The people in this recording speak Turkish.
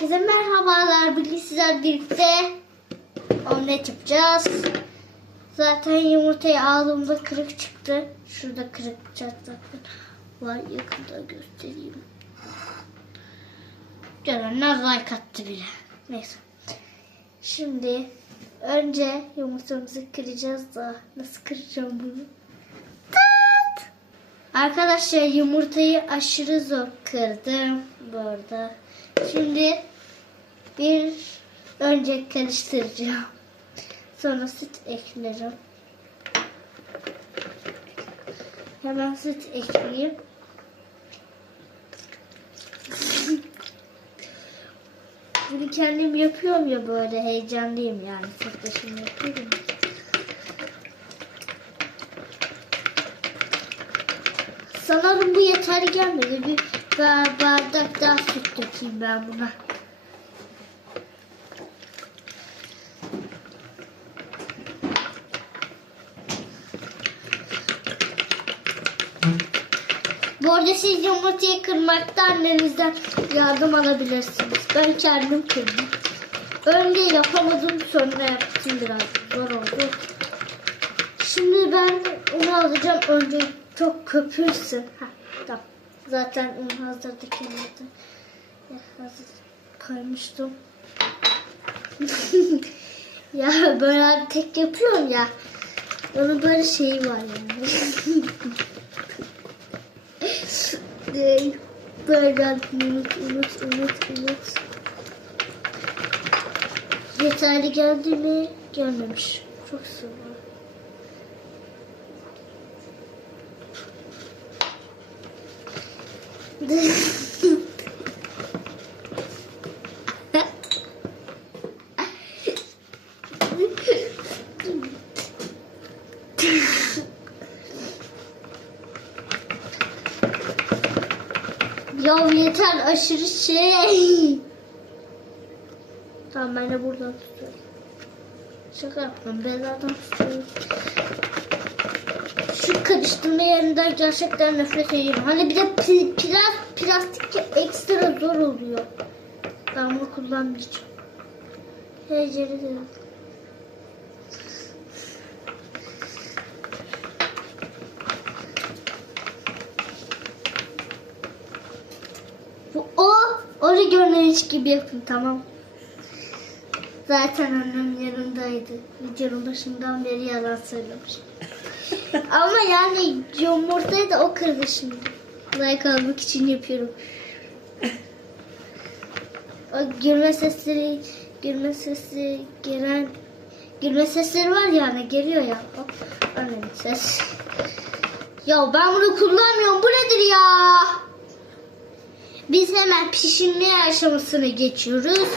Herkese merhabalar. Bugün sizler birlikte omlet yapacağız. Zaten yumurtayı aldığımda kırık çıktı. Şurada kırık bıçaklar var. Yakında göstereyim. Görenler like attı bile. Neyse. Şimdi önce yumurtamızı kıracağız da nasıl kıracağım bunu? Tat! Arkadaşlar yumurtayı aşırı zor kırdım bu arada. Şimdi bir önce karıştıracağım. Sonra süt eklerim. Hemen süt ekleyeyim. Bunu kendim yapıyorum ya böyle heyecanlıyım yani. Tek başıma yapıyorum. Sanırım bu yeterli gelmedi. Bir bar- bardak daha süt dökeyim ben buna. Bu arada siz yumurtayı kırmakta annenizden yardım alabilirsiniz. Ben kendim kırdım. Önce yapamadım sonra yaptım biraz. Zor oldu. Şimdi ben onu alacağım. Önce çok köpürsün. Ha, tamam. Zaten un hazırdı kenarda. Ya, hazır koymuştum. ya böyle tek yapıyorum ya. Onun böyle şeyi var yani. Değil. Böyle unut unut unut unut. Yeterli geldi mi? Gelmemiş. Çok sıvı. ya yeter aşırı şey. Tamam ben de buradan tutuyorum. Şaka yapmam. Ben zaten tutuyorum. Şu karıştırma yerinden gerçekten nefret ediyorum. Hani bir de pl- plas plastik ekstra zor oluyor. Ben bunu kullanmayacağım. Heceli de Bu o. Onu görmemiş gibi yapın tamam. Zaten annem yanındaydı. Videonun başından beri yalan söylemiş. Ama yani yumurtayı da o kırdı şimdi. Like almak için yapıyorum. O gülme sesleri, gülme sesi gelen, gülme sesleri var ya hani geliyor ya. O annemin ses. Ya ben bunu kullanmıyorum. Bu nedir ya? Biz hemen pişirme aşamasına geçiyoruz.